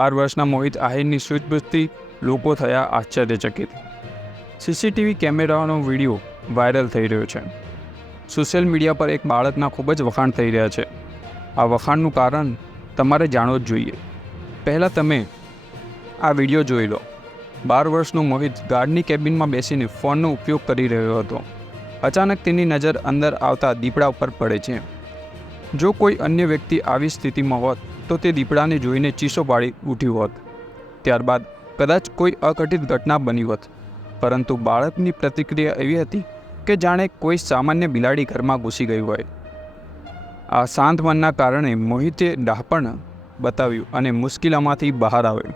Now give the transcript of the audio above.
12 વર્ષના મોહિત આહિરની સૂઝબૂછથી લોકો થયા આશ્ચર્યચકિત। સીસીટીવી કેમેરાનો વિડીયો વાયરલ થઈ રહ્યો છે। સોશિયલ મીડિયા પર એક બાળકના ખૂબ જ વખાણ થઈ રહ્યા છે। આ વખાણનું કારણ તમારે જાણવું જ જોઈએ। પહેલાં તમે આ વિડીયો જોઈ લો। 12 વર્ષનો મોહિત ગાર્ડની કેબિનમાં બેસીને ફોનનો ઉપયોગ કરી રહ્યો હતો। અચાનક તેની નજર અંદર આવતા દીપડા ઉપર પડે છે। જો કોઈ અન્ય વ્યક્તિ આવી સ્થિતિમાં હોત તો તે દીપડાને જોઈને ચીસો પાડી ઉઠ્યું હોત। ત્યારબાદ કદાચ કોઈ અઘટિત ઘટના બની હોત, પરંતુ બાળકની પ્રતિક્રિયા એવી હતી કે જાણે કોઈ સામાન્ય બિલાડી ઘરમાં ઘૂસી ગઈ હોય। આ શાંત મનના કારણે મોહિતે ડહાપણ બતાવ્યું અને મુશ્કેલીમાંથી બહાર આવ્યો।